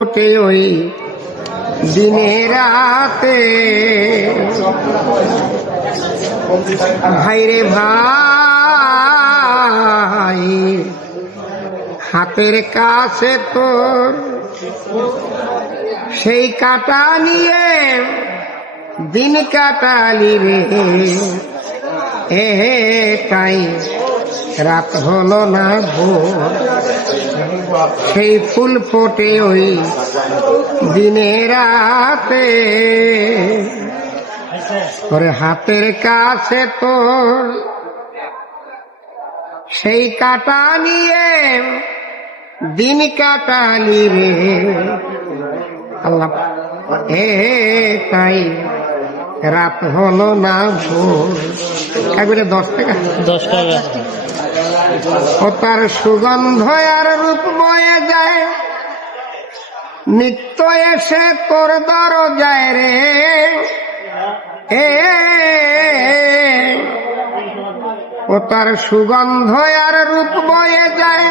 ওই দিনে রাতে ভাইরে ভাই হাতের কাছে তোর সেই কাটা নিয়ে দিন কাটালি রে তাই রাত হলো না ভোর সেই ফুল ফোটে ওই দিনে রাতে ওরে হাতের কাছে তোর সেই কাটা নিয়ে দিন কাটালি রে আল্লাহ তাই রাত হলো না ভোর একবারে 10 টাকা ও তার সুগন্ধ আর রূপ বয়ে যায় নিত্য এসে তোর দরজায় রে ও তার সুগন্ধ আর রূপ বয়ে যায়।